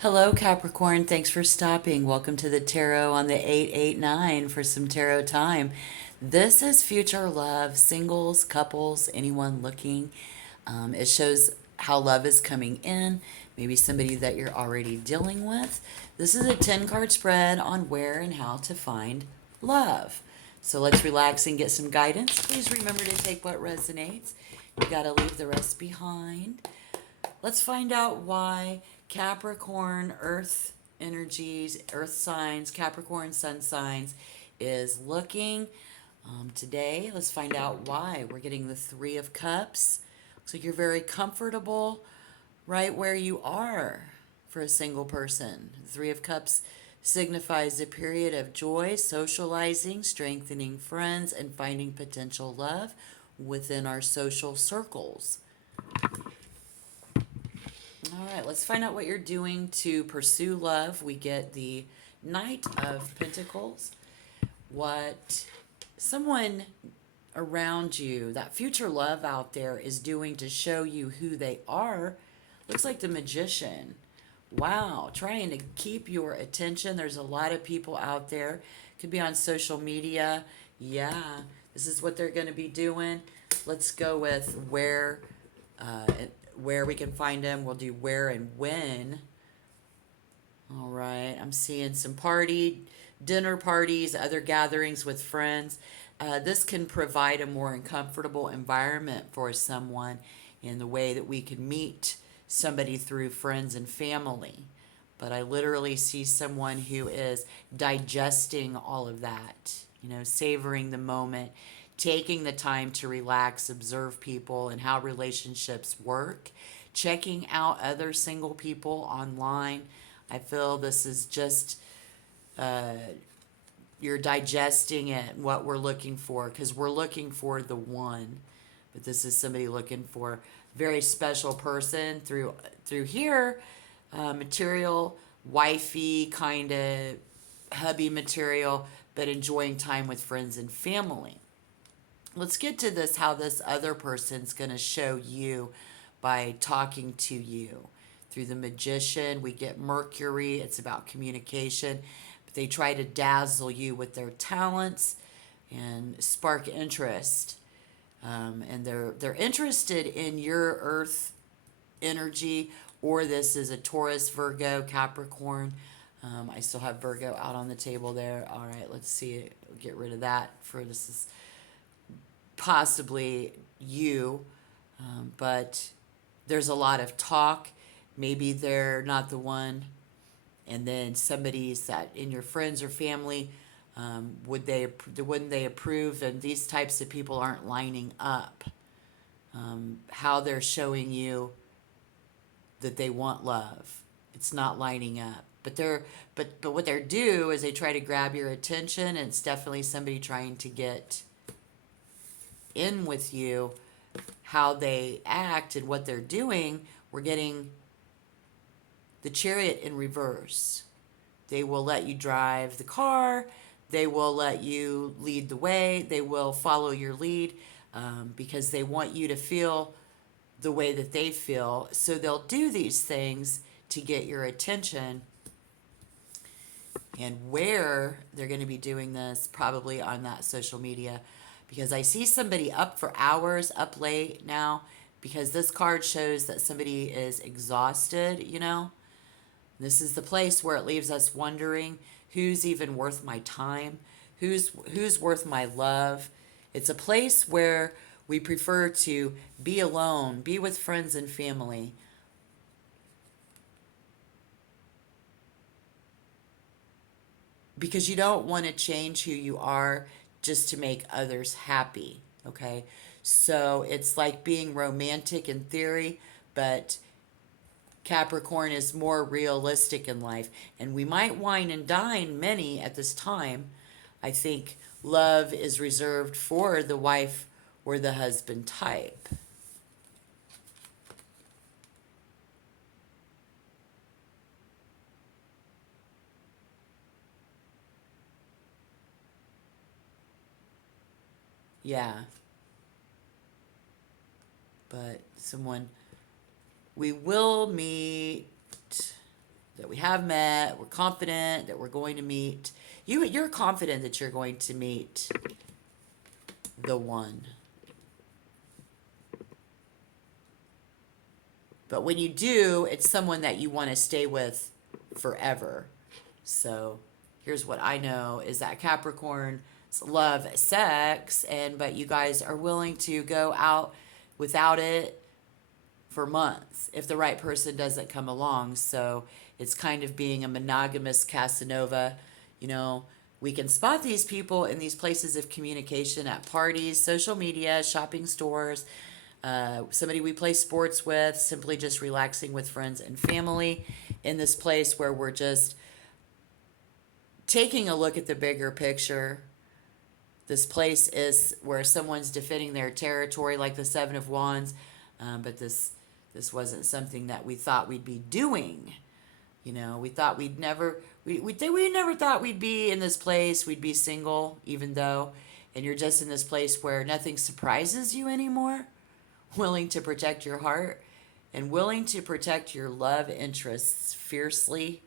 Hello, Capricorn. Thanks for stopping. Welcome to the tarot on the 889 for some tarot time. This is future love, singles, couples, anyone looking. It shows how love is coming in, maybe somebody that you're already dealing with. This is a 10 card spread on where and how to find love. So let's relax and get some guidance. Please remember to take what resonates. You got to leave the rest behind. Let's find out why Capricorn, Earth energies, Earth signs, Capricorn, Sun signs is looking today. Let's find out why. We're getting the Three of Cups. Looks like you're very comfortable right where you are for a single person. The Three of Cups signifies a period of joy, socializing, strengthening friends, and finding potential love within our social circles. All right, let's find out what you're doing to pursue love. We get the Knight of Pentacles. What someone around you, that future love out there, is doing to show you who they are. Looks like the Magician. Wow, trying to keep your attention. There's a lot of people out there. Could be on social media. Yeah, this is what they're going to be doing. Let's go with uh, where we can find them. We'll do where and when. All right, I'm seeing some dinner parties, other gatherings with friends. This can provide a more comfortable environment for someone in the way that we can meet somebody through friends and family. But I literally see someone who is digesting all of that, savoring the moment, taking the time to relax, observe people and how relationships work, checking out other single people online. I feel this is just uh, you're digesting it, what we're looking for, because we're looking for the one. But this is somebody looking for a very special person through here, material, wifey kind of hubby material, but enjoying time with friends and family. Let's get to this, how this other person's going to show you by talking to you. Through the Magician, we get Mercury. It's about communication. But they try to dazzle you with their talents and spark interest. And they're interested in your Earth energy, or this is a Taurus, Virgo, Capricorn. I still have Virgo out on the table there. All right, let's see. Get rid of that. For this is possibly you, but there's a lot of talk. Maybe they're not the one, and then somebody's that in your friends or family, wouldn't they approve? And these types of people aren't lining up. How they're showing you that they want love, it's not lining up. But what they do is they try to grab your attention, and it's definitely somebody trying to get in with you. How they act and what they're doing, we're getting the Chariot in reverse. They will let you drive the car. They will let you lead the way. They will follow your lead, because they want you to feel the way that they feel. So they'll do these things to get your attention. And where they're going to be doing this, probably on that social media, because I see somebody up for hours, up late now, because this card shows that somebody is exhausted. This is the place where it leaves us wondering, who's even worth my time? Who's worth my love? It's a place where we prefer to be alone, be with friends and family. Because you don't want to change who you are just to make others happy, okay? So it's like being romantic in theory, but Capricorn is more realistic in life. And we might wine and dine many at this time. I think love is reserved for the wife or the husband type. Yeah, but we will meet, that we have met. We're confident that we're going to meet. You're confident that you're going to meet the one. But when you do, it's someone that you want to stay with forever. So here's what I know is that Capricorn love sex, but you guys are willing to go out without it for months if the right person doesn't come along. So it's kind of being a monogamous Casanova. You know, we can spot these people in these places of communication at parties, social media, shopping stores, somebody we play sports with, simply just relaxing with friends and family, in this place where we're just taking a look at the bigger picture. This place is where someone's defending their territory, like the Seven of Wands, but this wasn't something that we thought we'd be doing. You know, we thought we never thought we'd be in this place. We'd be single, even though, and you're just in this place where nothing surprises you anymore. Willing to protect your heart and willing to protect your love interests fiercely.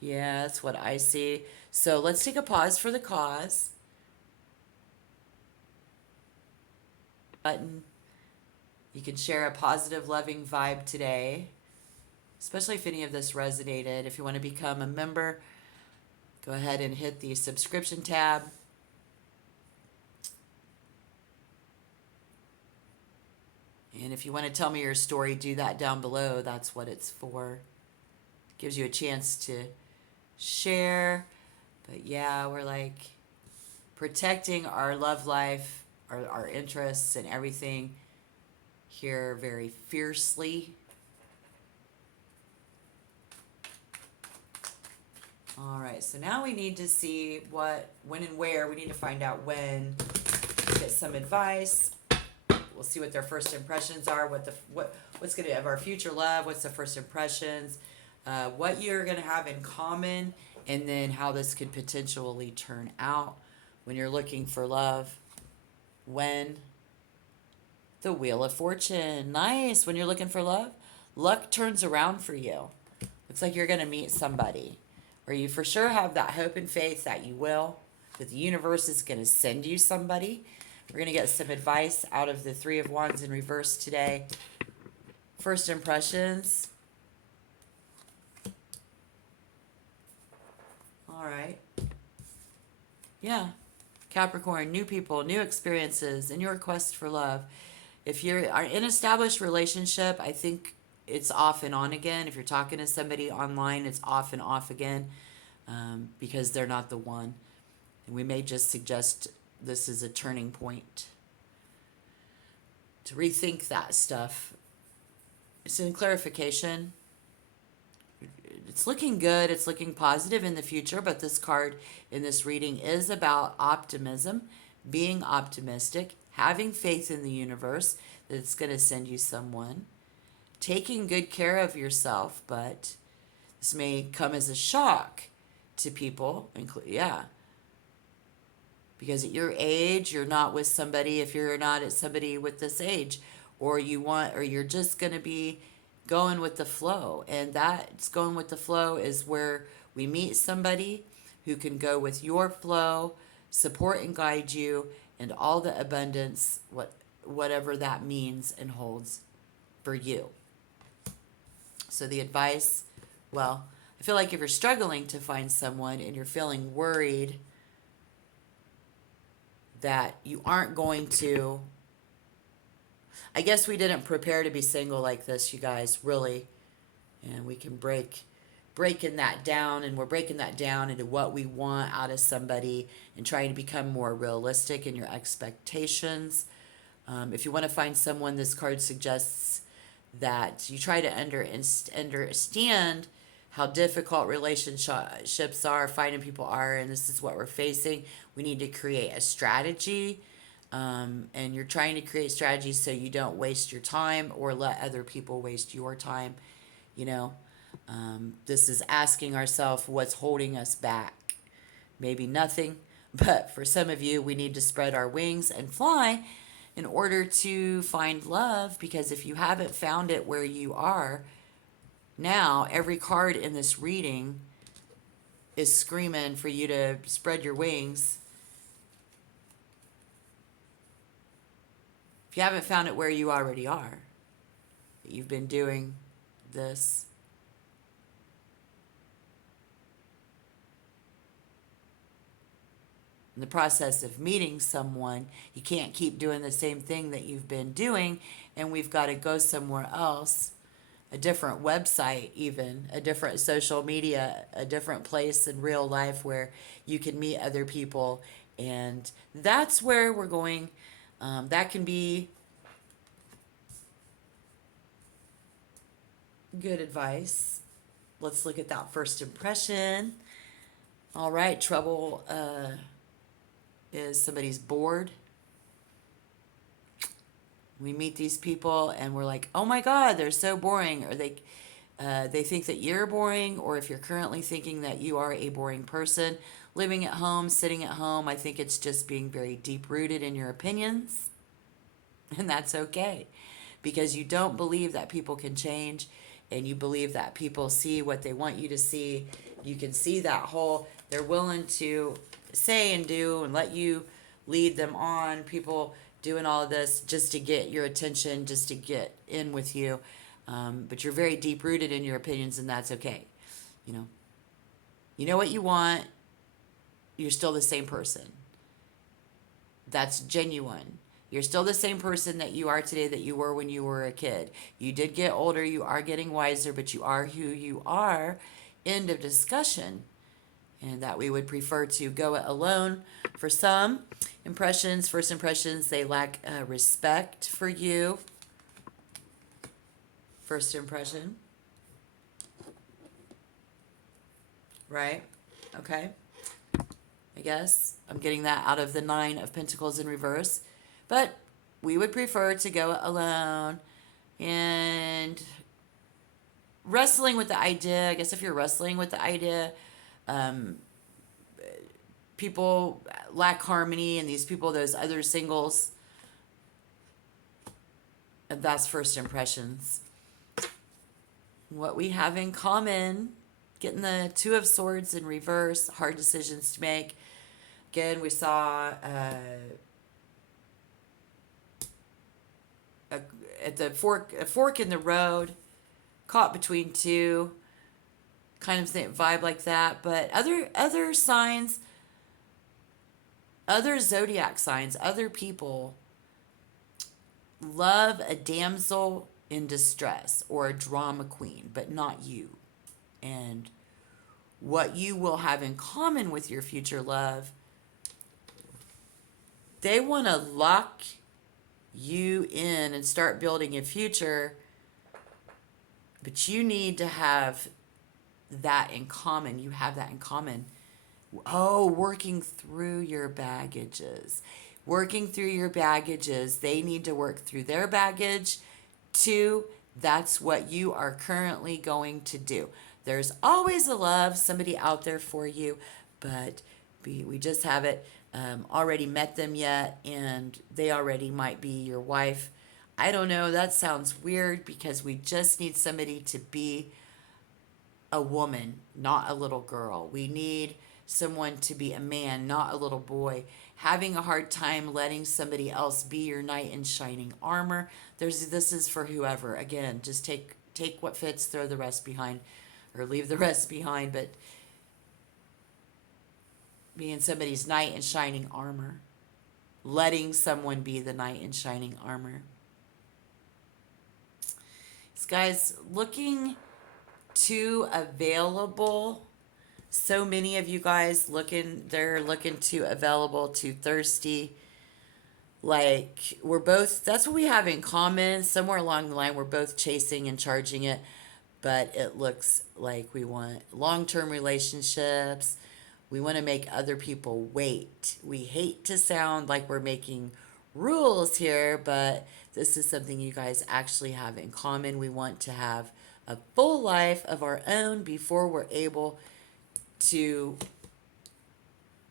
Yeah, that's what I see. So let's take a pause for the cause. Button. You can share a positive, loving vibe today, especially if any of this resonated. If you want to become a member, go ahead and hit the subscription tab. And if you want to tell me your story, do that down below. That's what it's for. Gives you a chance to share. But yeah, we're like protecting our love life, our interests and everything here very fiercely. All right, so now we need to see what, when and where. We need to find out when, get some advice. We'll see what their first impressions are, what's going to have our future love, what's the first impressions, what you're going to have in common, and then how this could potentially turn out when you're looking for love. When the Wheel of Fortune, nice. When you're looking for love, luck turns around for you. Looks like you're going to meet somebody, or you for sure have that hope and faith that you will, that the universe is going to send you somebody. We're going to get some advice out of the Three of Wands in reverse today. First impressions. All right. Yeah. Capricorn, new people, new experiences in your quest for love. If you're in an established relationship, I think it's off and on again. If you're talking to somebody online, it's off and off again, because they're not the one. And we may just suggest this is a turning point to rethink that stuff. It's in clarification. It's looking good. It's looking positive in the future, but this card in this reading is about optimism, being optimistic, having faith in the universe that it's going to send you someone, taking good care of yourself, but this may come as a shock to people. Yeah. Because at your age, you're not with somebody, if you're not at somebody with this age, or you're just going to be going with the flow. And that's going with the flow is where we meet somebody who can go with your flow, support and guide you, and all the abundance, whatever that means and holds for you. So the advice, well, I feel like if you're struggling to find someone and you're feeling worried that you aren't going to, I guess we didn't prepare to be single like this, you guys, really. And we can breaking that down, and we're breaking that down into what we want out of somebody and trying to become more realistic in your expectations. If you want to find someone, this card suggests that you try to understand how difficult relationships are, finding people are, and this is what we're facing. We need to create a strategy, and you're trying to create strategies so you don't waste your time or let other people waste your time. You know, this is asking ourselves what's holding us back. Maybe nothing, but for some of you, we need to spread our wings and fly in order to find love, because if you haven't found it where you are, Now, every card in this reading is screaming for you to spread your wings. If you haven't found it where you already are, you've been doing this. In the process of meeting someone, you can't keep doing the same thing that you've been doing, and we've got to go somewhere else, a different website, even a different social media, a different place in real life where you can meet other people. And that's where we're going. That can be good advice. Let's look at that first impression. All right, trouble is somebody's bored. We meet these people and we're like, oh my God, they're so boring. Or they think that you're boring, or if you're currently thinking that you are a boring person, living at home, sitting at home, I think it's just being very deep rooted in your opinions. And that's okay, because you don't believe that people can change, and you believe that people see what they want you to see. You can see that whole, they're willing to say and do and let you lead them on. People doing all of this just to get your attention, just to get in with you. But you're very deep rooted in your opinions, and that's okay. You know, you know what you want. You're still the same person. That's genuine. You're still the same person that you are today that you were when you were a kid. You did get older, you are getting wiser, but you are who you are. End of discussion. And that we would prefer to go it alone. For some impressions, first impressions, they lack respect for you. First impression. Right? Okay. I guess I'm getting that out of the Nine of Pentacles in reverse. But we would prefer to go it alone. And wrestling with the idea, I guess if you're wrestling with the idea, people lack harmony, and these people, those other singles, and that's first impressions. What we have in common, getting the Two of Swords in reverse, hard decisions to make. Again, we saw at the fork in the road, caught between two, kind of vibe like that. But other signs, other zodiac signs, other people love a damsel in distress or a drama queen, but not you. And what you will have in common with your future love, they want to lock you in and start building a future, but you need to have that in common. You have that in common. Oh, working through your baggages. Working through your baggages. They need to work through their baggage too. That's what you are currently going to do. There's always a love, somebody out there for you, but we just haven't already met them yet, and they already might be your wife. I don't know. That sounds weird, because we just need somebody to be a woman, not a little girl. We need someone to be a man, not a little boy. Having a hard time letting somebody else be your knight in shining armor. This is for whoever. Again, just take what fits, throw the rest behind, or leave the rest behind. But being somebody's knight in shining armor, letting someone be the knight in shining armor. This guy's looking too available. So many of you guys they're looking too available, too thirsty. Like, we're both, that's what we have in common. Somewhere along the line, we're both chasing and charging it, but it looks like we want long-term relationships. We want to make other people wait. We hate to sound like we're making rules here, but this is something you guys actually have in common. We want to have a full life of our own before we're able to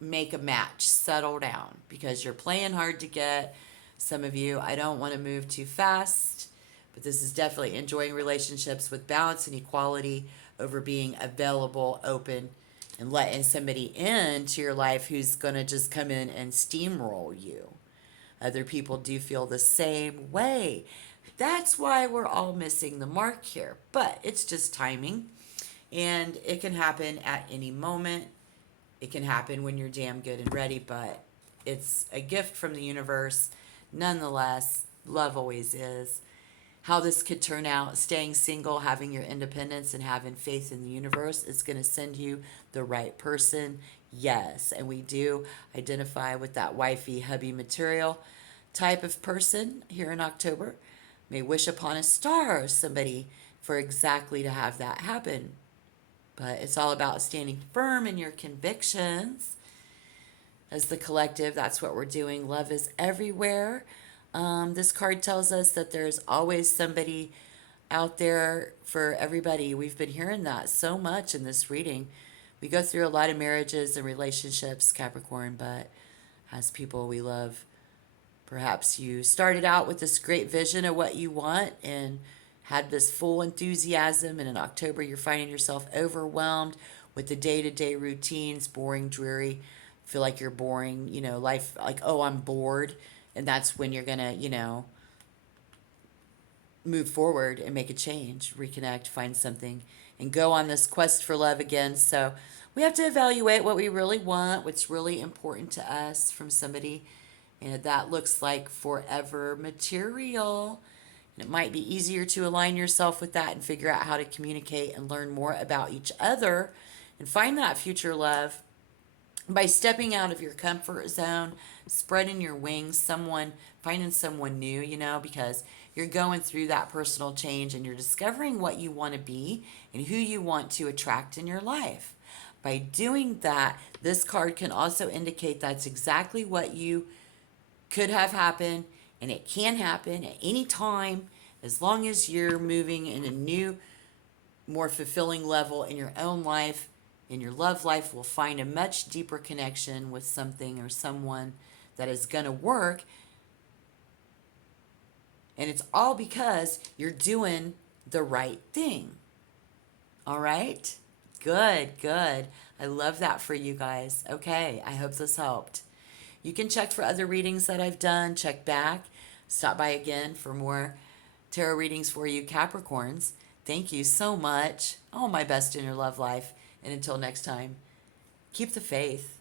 make a match, settle down, because you're playing hard to get. Some of you, I don't want to move too fast, But this is definitely enjoying relationships with balance and equality over being available, open, and letting somebody into your life who's going to just come in and steamroll you. Other people do feel the same way. That's why we're all missing the mark here. But it's just timing, and it can happen at any moment. It can happen when you're damn good and ready, but it's a gift from the universe. Nonetheless, love always is. How this could turn out, staying single, having your independence, and having faith in the universe is going to send you the right person. Yes, and we do identify with that wifey, hubby material type of person here in October. May wish upon a star somebody for exactly to have that happen. But it's all about standing firm in your convictions. As the collective, that's what we're doing. Love is everywhere. This card tells us that there's always somebody out there for everybody. We've been hearing that so much in this reading. We go through a lot of marriages and relationships, Capricorn, but as people we love, perhaps you started out with this great vision of what you want and had this full enthusiasm, and in October you're finding yourself overwhelmed with the day-to-day routines, boring, dreary, feel like you're boring, life, like, oh, I'm bored. And that's when you're going to, move forward and make a change, reconnect, find something, and go on this quest for love again. So we have to evaluate what we really want, what's really important to us from somebody. And that looks like forever material. And it might be easier to align yourself with that and figure out how to communicate and learn more about each other and find that future love by stepping out of your comfort zone, spreading your wings, finding someone new, because you're going through that personal change and you're discovering what you want to be and who you want to attract in your life. By doing that, this card can also indicate that's exactly what you could have happened, and it can happen at any time as long as you're moving in a new, more fulfilling level in your own life. In your love life, will find a much deeper connection with something or someone that is going to work. And it's all because you're doing the right thing. All right? Good, good. I love that for you guys. Okay, I hope this helped. You can check for other readings that I've done. Check back. Stop by again for more tarot readings for you Capricorns. Thank you so much. All my best in your love life. And until next time, keep the faith.